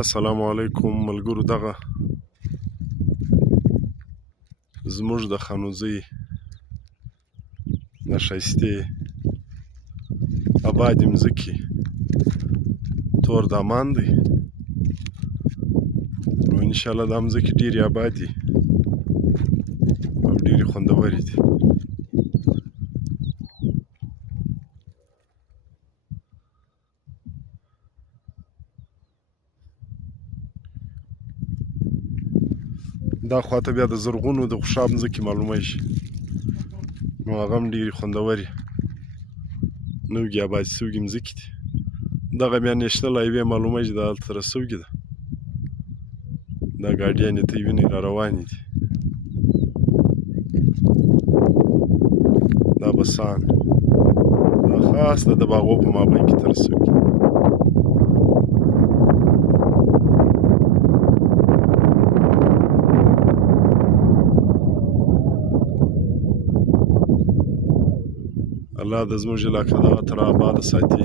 السلام علیکم ملګرو. دغه زموږ د خانوزۍ د ښایستې ابادې مځکې تور دامان دی. نو انشاءالله دا مځکې ډېرې ابادې او ډېرې خوندورې دي. دا خواته بیا د زرغونو د خوشاب مځکې معلومیږي، نو هغه هم ډېرې خوندورې نوږې ابادې شوې مځکې دي. دغه بیا نیشنل هایوې معلومیږي، دا هلته رسوږي ده. دا ګاډیانې ته وینې را روانې دي. دا بسان دا خاص د باغو په مابین کې ته رسوږي. الله د زموږ علاقه دغه تر اباده ساتي.